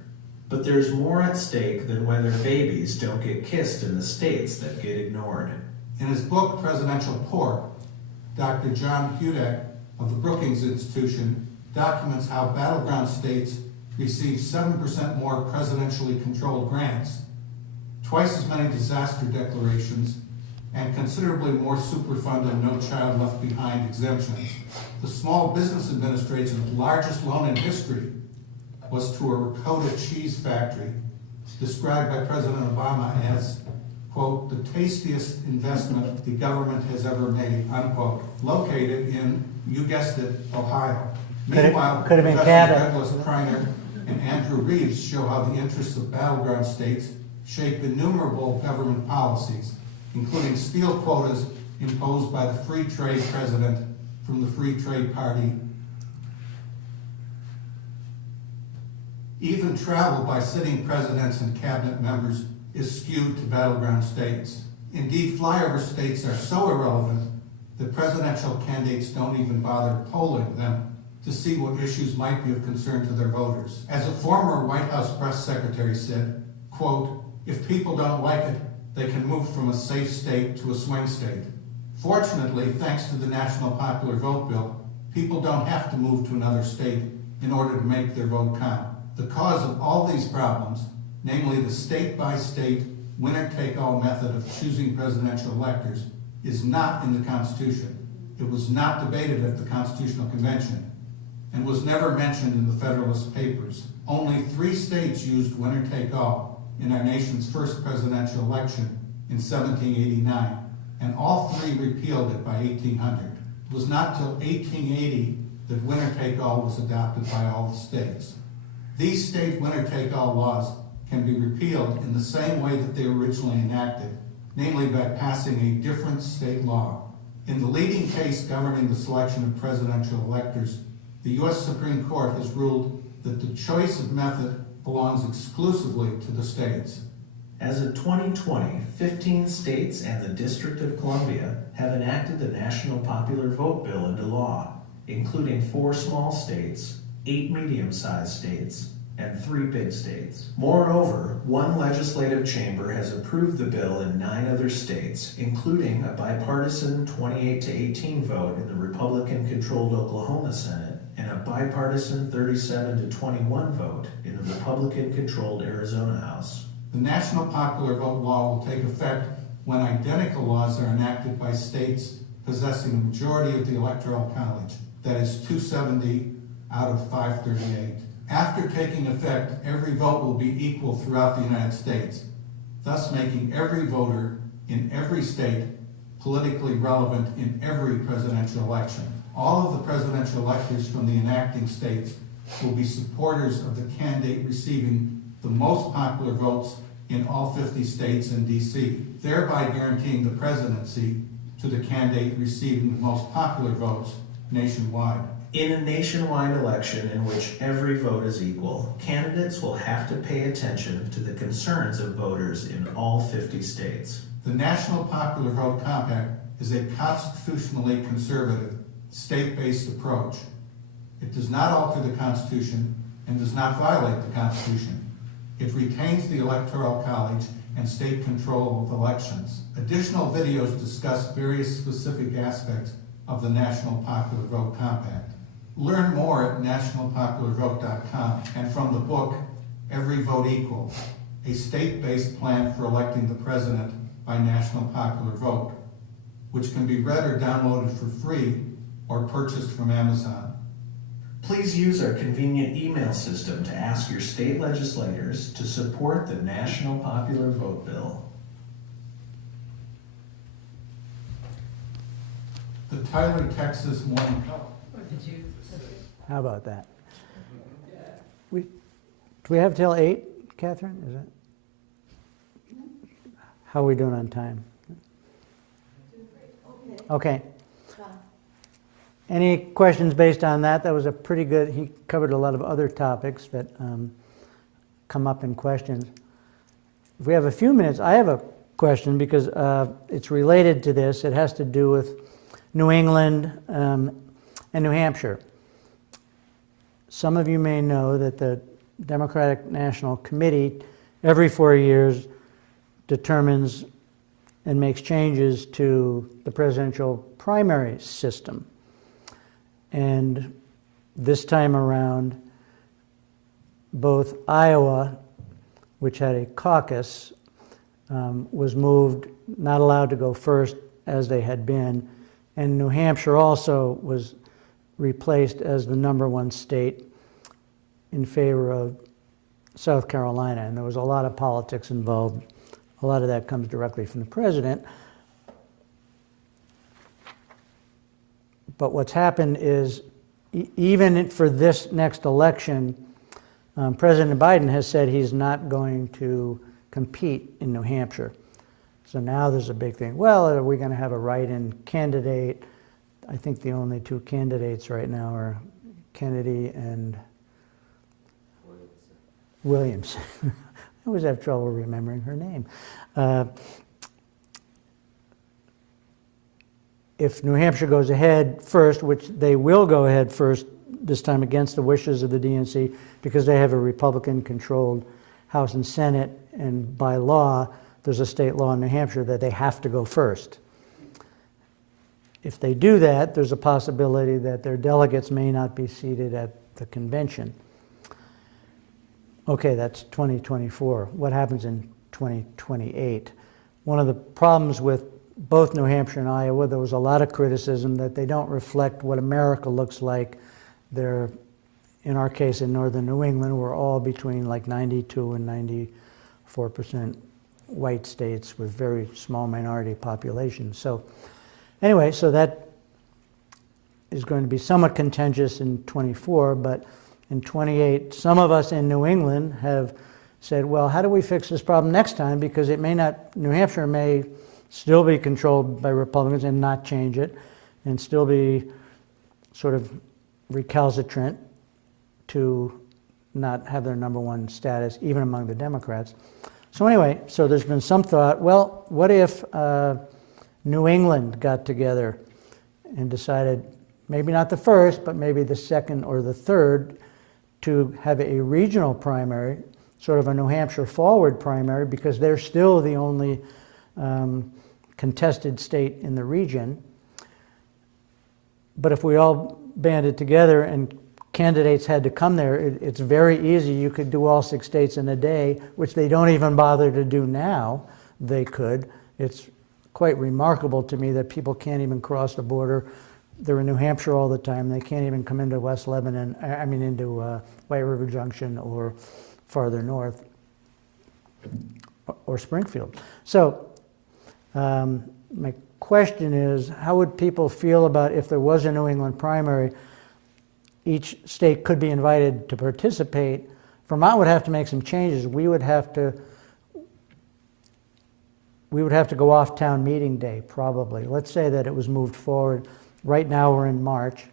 But there's more at stake than whether babies don't get kissed in the states that get ignored. In his book, Presidential Pork, Dr. John Hudak of the Brookings Institution documents how battleground states receive 7% more presidentially controlled grants, twice as many disaster declarations, and considerably more Superfund and No Child Left Behind exemptions. The Small Business Administration's largest loan in history was to a ricotta cheese factory, described by President Obama as, quote, the tastiest investment the government has ever made, unquote, located in, you guessed it, Ohio. Meanwhile, could have been Professor Cabot. Douglas Kreiner and Andrew Reeves show how the interests of battleground states shape innumerable government policies, including steel quotas imposed by the free trade president from the Free Trade Party. Even travel by sitting presidents and cabinet members is skewed to battleground states. Indeed, flyover states are so irrelevant that presidential candidates don't even bother polling them to see what issues might be of concern to their voters. As a former White House press secretary said, quote, "If people don't like it, they can move from a safe state to a swing state." Fortunately, thanks to the National Popular Vote Bill, people don't have to move to another state in order to make their vote count. The cause of all these problems, namely the state-by-state, winner-take-all method of choosing presidential electors, is not in the Constitution. It was not debated at the Constitutional Convention and was never mentioned in the Federalist Papers. Only 3 states used winner-take-all in our nation's first presidential election in 1789, and all 3 repealed it by 1800. It was not till 1880 that winner-take-all was adopted by all the states. These state winner-take-all laws can be repealed in the same way that they were originally enacted, namely by passing a different state law. In the leading case governing the selection of presidential electors, the U.S. Supreme Court has ruled that the choice of method belongs exclusively to the states. As of 2020, 15 states and the District of Columbia have enacted the National Popular Vote Bill into law, including 4 small states, 8 medium-sized states, and 3 big states. Moreover, 1 legislative chamber has approved the bill in 9 other states, including a bipartisan 28-18 vote in the Republican-controlled Oklahoma Senate and a bipartisan 37-21 vote in the Republican-controlled Arizona House. The National Popular Vote law will take effect when identical laws are enacted by states possessing a majority of the Electoral College, that is 270 out of 538. After taking effect, every vote will be equal throughout the United States, thus making every voter in every state politically relevant in every presidential election. All of the presidential electors from the enacting states will be supporters of the candidate receiving the most popular votes in all 50 states and D.C., thereby guaranteeing the presidency to the candidate receiving the most popular votes nationwide. In a nationwide election in which every vote is equal, candidates will have to pay attention to the concerns of voters in all 50 states. The National Popular Vote Compact is a constitutionally conservative, state-based approach. It does not alter the Constitution and does not violate the Constitution. It retains the Electoral College and state control of elections. Additional videos discuss various specific aspects of the National Popular Vote Compact. Learn more at nationalpopularvote.com and from the book, Every Vote Equal, a state-based plan for electing the president by national popular vote, which can be read or downloaded for free or purchased from Amazon. Please use our convenient email system to ask your state legislators to support the National Popular Vote Bill. The Tyler, Texas Morning Call. How about that? Do we have till 8, Catherine? Is it? How are we doing on time? Okay. Any questions based on that? That was a pretty good, he covered a lot of other topics that come up in questions. If we have a few minutes, I have a question because it's related to this. It has to do with New England and New Hampshire. Some of you may know that the Democratic National Committee every 4 years determines and makes changes to the presidential primary system. And this time around, both Iowa, which had a caucus, was moved, not allowed to go first as they had been, and New Hampshire also was replaced as the #1 state in favor of South Carolina, and there was a lot of politics involved. A lot of that comes directly from the president. But what's happened is even for this next election, President Biden has said he's not going to compete in New Hampshire. So now there's a big thing. Well, are we going to have a write-in candidate? I think the only two candidates right now are Kennedy and Williams. I always have trouble remembering her name. If New Hampshire goes ahead first, which they will go ahead first this time against the wishes of the DNC because they have a Republican-controlled House and Senate, and by law, there's a state law in New Hampshire that they have to go first. If they do that, there's a possibility that their delegates may not be seated at the convention. Okay, that's 2024. What happens in 2028? One of the problems with both New Hampshire and Iowa, there was a lot of criticism that they don't reflect what America looks like. They're, in our case, in northern New England, we're all between like 92 and 94% white states with very small minority populations. So anyway, so that is going to be somewhat contentious in 24, but in 28, some of us in New England have said, well, how do we fix this problem next time? Because it may not, New Hampshire may still be controlled by Republicans and not change it, and still be sort of recalcitrant to not have their number one status, even among the Democrats. So anyway, so there's been some thought, well, what if New England got together and decided, maybe not the first, but maybe the second or the third, to have a regional primary, sort of a New Hampshire forward primary, because they're still the only contested state in the region. But if we all banded together and candidates had to come there, it's very easy. You could do all 6 states in a day, which they don't even bother to do now. They could. It's quite remarkable to me that people can't even cross the border. They're in New Hampshire all the time. They can't even come into West Lebanon, into White River Junction or farther north, or Springfield. So my question is, how would people feel about if there was a New England primary? Each state could be invited to participate. Vermont would have to make some changes. We would have to go off town meeting day, probably. Let's say that it was moved forward. Right now we're in March.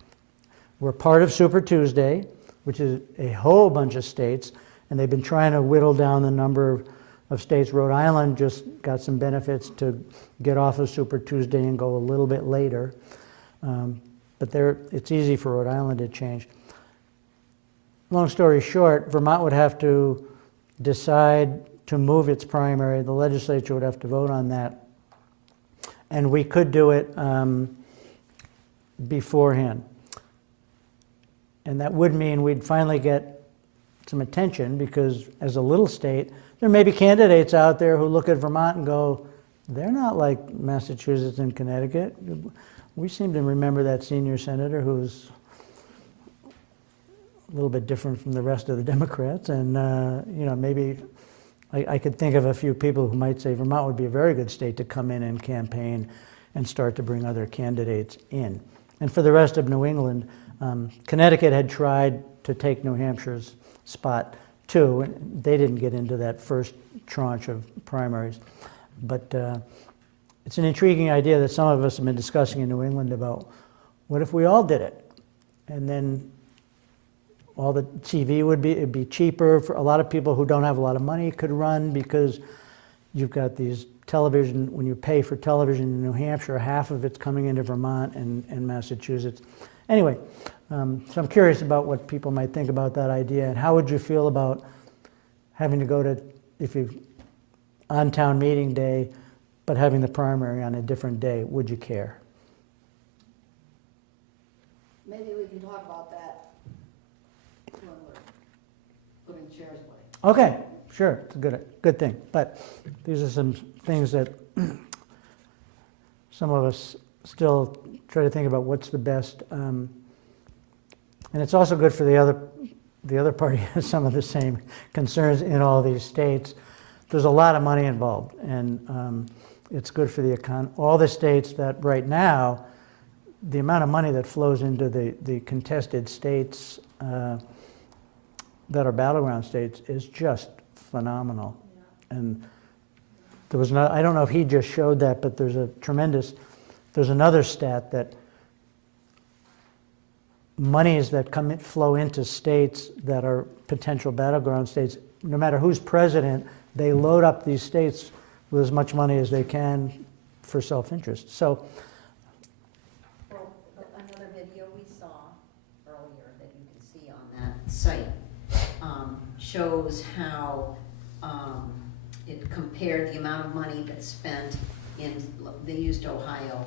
We're part of Super Tuesday, which is a whole bunch of states, and they've been trying to whittle down the number of states. Rhode Island just got some benefits to get off of Super Tuesday and go a little bit later. But it's easy for Rhode Island to change. Long story short, Vermont would have to decide to move its primary. The legislature would have to vote on that. And we could do it beforehand. And that would mean we'd finally get some attention, because as a little state, there may be candidates out there who look at Vermont and go, they're not like Massachusetts and Connecticut. We seem to remember that senior senator who's a little bit different from the rest of the Democrats. And, maybe I could think of a few people who might say Vermont would be a very good state to come in and campaign and start to bring other candidates in. And for the rest of New England, Connecticut had tried to take New Hampshire's spot too, and they didn't get into that first tranche of primaries. But it's an intriguing idea that some of us have been discussing in New England about, what if we all did it? And then all the TV it'd be cheaper. For a lot of people who don't have a lot of money could run, because you've got these television, when you pay for television in New Hampshire, half of it's coming into Vermont and Massachusetts. Anyway, so I'm curious about what people might think about that idea, and how would you feel about having to go to, on town meeting day, but having the primary on a different day? Would you care? Maybe we can talk about that when we're putting chairs away. Okay, sure, it's a good thing. But these are some things that some of us still try to think about what's the best. And it's also good for the other party has some of the same concerns in all these states. There's a lot of money involved, and it's good for the economy. All the states that right now the amount of money that flows into the contested states that are battleground states is just phenomenal. And there was I don't know if he just showed that, but there's another stat that monies that flow into states that are potential battleground states, no matter who's president, they load up these states with as much money as they can for self-interest. So, well, another video we saw earlier that you can see on that site shows how it compared the amount of money that's spent they used Ohio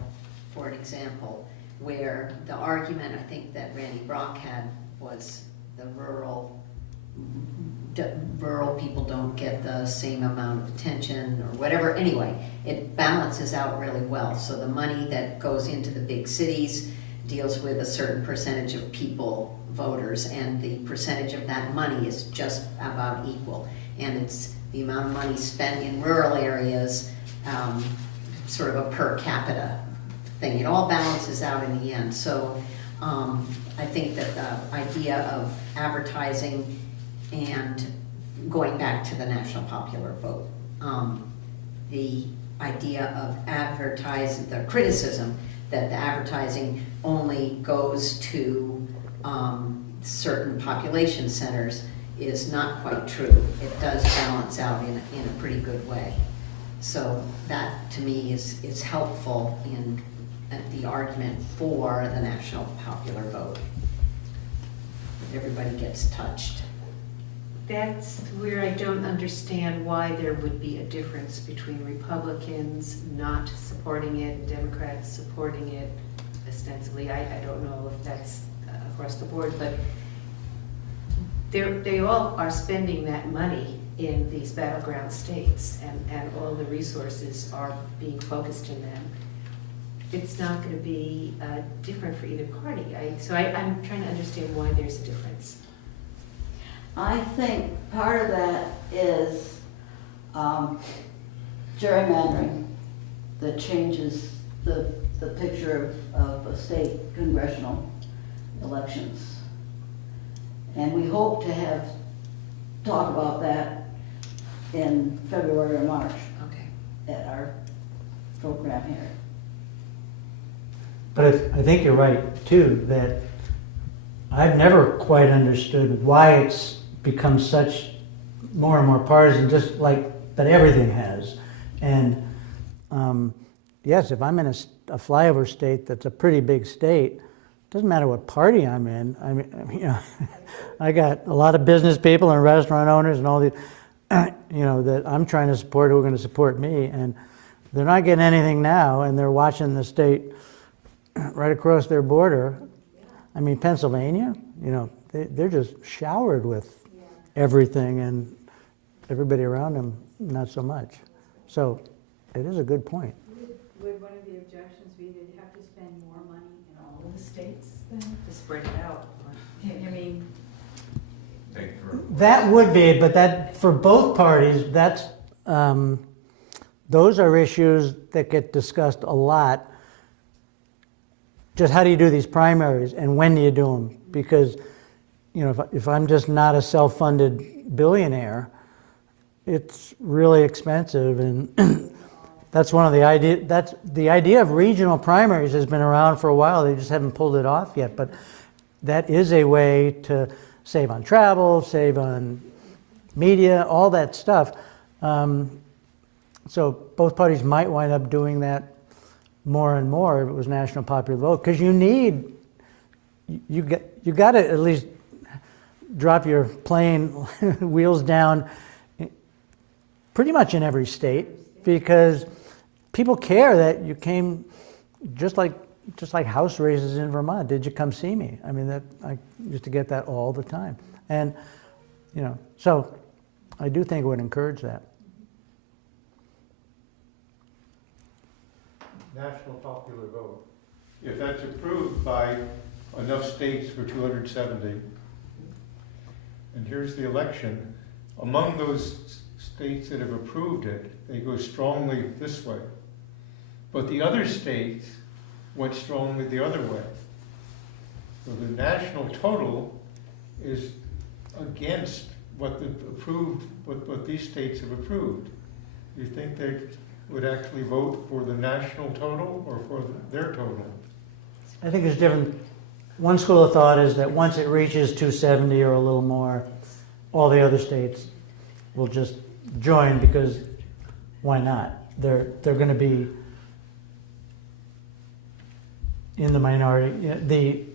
for an example, where the argument I think that Randy Brock had was the rural people don't get the same amount of attention or whatever. Anyway, it balances out really well. So the money that goes into the big cities deals with a certain percentage of people, voters, and the percentage of that money is just about equal. And it's the amount of money spent in rural areas, sort of a per capita thing. It all balances out in the end. So I think that the idea of advertising and going back to the national popular vote, the idea of advertising, the criticism that the advertising only goes to certain population centers is not quite true. It does balance out in a pretty good way. So that, to me, is helpful in the argument for the national popular vote. Everybody gets touched. That's where I don't understand why there would be a difference between Republicans not supporting it and Democrats supporting it ostensibly. I don't know if that's across the board, but they all are spending that money in these battleground states, and all the resources are being focused in them. It's not going to be different for either party. So I'm trying to understand why there's a difference. I think part of that is gerrymandering that changes the picture of a state congressional elections. And we hope to have talk about that in February or March at our program here. but I think you're right too, that I've never quite understood why it's become such more and more partisan, just like that everything has. And yes, if I'm in a flyover state that's a pretty big state, doesn't matter what party I'm in. I mean, you know, I got a lot of business people and restaurant owners and all the, you know, that I'm trying to support who are going to support me, and they're not getting anything now, and they're watching the state right across their border. I mean, Pennsylvania, you know, they're just showered with everything, and everybody around them, not so much. So it is a good point. Would one of the objections be they'd have to spend more money in all of the states then to spread it out? I mean, That would be, but that for both parties, that's those are issues that get discussed a lot. Just how do you do these primaries and when do you do them? Because, you know, if I'm just not a self-funded billionaire, it's really expensive, and that's one of the idea. That's the idea of regional primaries has been around for a while. They just haven't pulled it off yet, but that is a way to save on travel, save on media, all that stuff. So both parties might wind up doing that more and more if it was national popular vote, because you got to at least drop your plane wheels down pretty much in every state, because people care that you came, just like house races in Vermont. Did you come see me? I mean, that I used to get that all the time, and you know, so I do think it would encourage that. National popular vote. If that's approved by enough states for 270, and here's the election, among those states that have approved it, they go strongly this way. But the other states went strongly the other way. So the national total is against what these states have approved. Do you think they would actually vote for the national total or for their total? I think there's different. One school of thought is that once it reaches 270 or a little more, all the other states will just join because why not? They're going to be in the minority.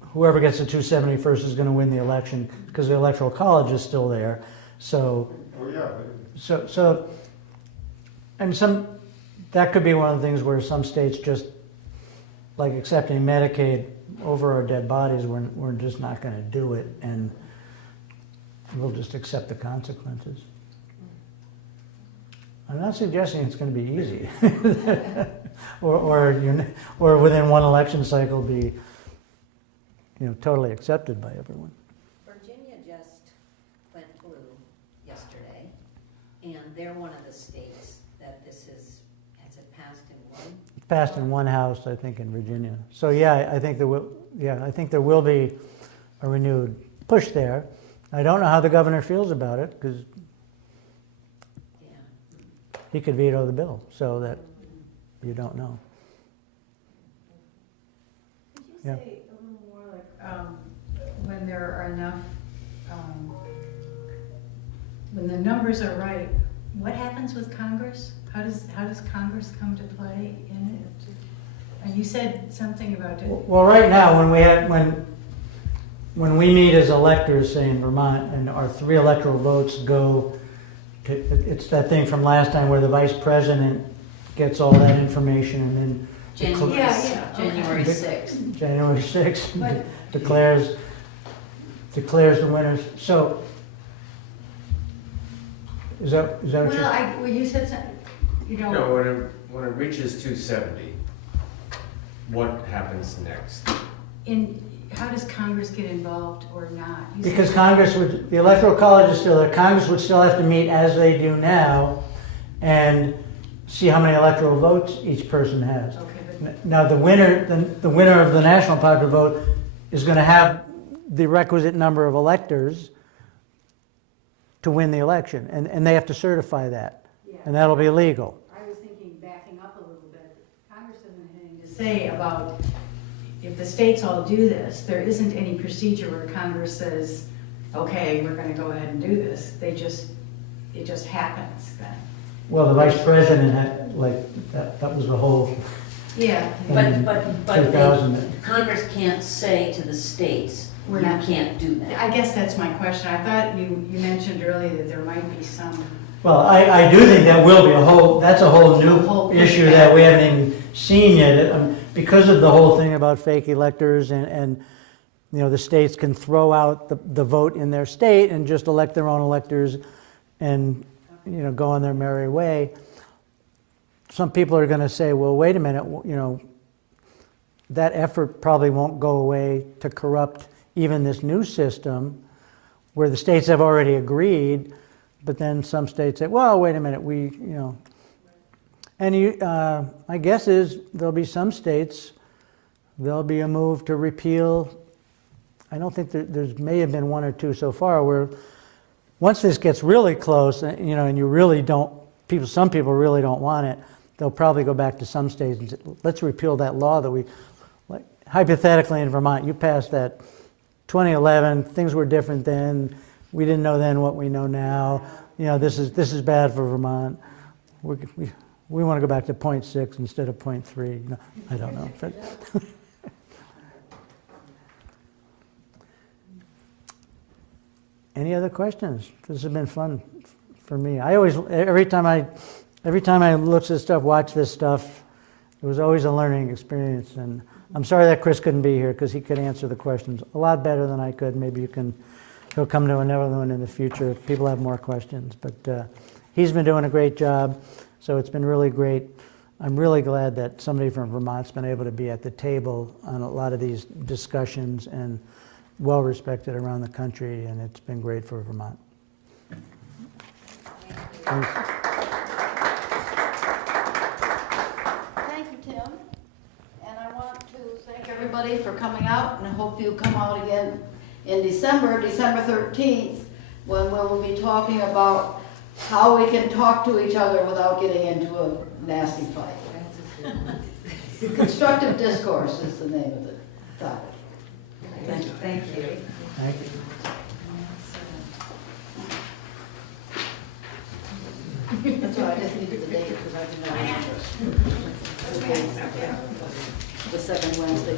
Whoever gets the 270 first is going to win the election because the Electoral College is still there. So, oh yeah. So, I mean, that could be one of the things where some states just, like accepting Medicaid over our dead bodies, we're just not going to do it, and we'll just accept the consequences. I'm not suggesting it's going to be easy, or within one election cycle be, totally accepted by everyone. Virginia just went blue yesterday, and they're one of the states that has it passed in one? It's passed in one house, I think, in Virginia. So yeah, I think there will be a renewed push there. I don't know how the governor feels about it because he could veto the bill, so that you don't know. Could you say a little more like when there are enough, when the numbers are right, what happens with Congress? How does Congress come to play in it? And you said something about it. Well, right now, when we meet as electors, say in Vermont, and our 3 electoral votes go. It's that thing from last time where the vice president gets all that information and then January 6th. January 6th declares the winners. So is that what Well, you said something. No, when it reaches 270, what happens next? How does Congress get involved or not? Because the Electoral College is still there. Congress would still have to meet as they do now and see how many electoral votes each person has. Okay, Now the winner of the national popular vote is going to have the requisite number of electors to win the election, and they have to certify that, and that'll be legal. I was thinking, backing up a little bit, Congress doesn't have anything to say about if the states all do this. There isn't any procedure where Congress says, okay, we're going to go ahead and do this. It just happens then. Well, the vice president had, that was the whole. Yeah, but 2000. Congress can't say to the states, you can't do that. I guess that's my question. I thought you mentioned earlier that there might be some. Well, I do think that will be that's a whole new issue that we haven't even seen yet. Because of the whole thing about fake electors and the states can throw out the vote in their state and just elect their own electors and go on their merry way. Some people are going to say, well, wait a minute, that effort probably won't go away to corrupt even this new system where the states have already agreed, but then some states say, well, wait a minute, and my guess is there'll be some states, there'll be a move to repeal. I don't think there may have been 1 or 2 so far where once this gets really close, and you really don't, some people really don't want it, they'll probably go back to some states and say, let's repeal that law that hypothetically in Vermont, you passed that 2011, things were different then, we didn't know then what we know now, this is bad for Vermont. We want to go back to 0.6 instead of 0.3. No, I don't know. Any other questions? This has been fun for me. I always, every time I look at this stuff, watch this stuff, it was always a learning experience. And I'm sorry that Chris couldn't be here because he could answer the questions a lot better than I could. Maybe he'll come to another one in the future if people have more questions. But he's been doing a great job. So it's been really great. I'm really glad that somebody from Vermont's been able to be at the table on a lot of these discussions and well respected around the country, and it's been great for Vermont. Thanks. Thank you, Tim. And I everybody for coming out, and I hope you come out again in December 13th, when we'll be talking about how we can talk to each other without getting into a nasty fight. Constructive discourse is the name of the topic. Thank you. Thank you. That's why I just needed the date, because I didn't know. The second Wednesday.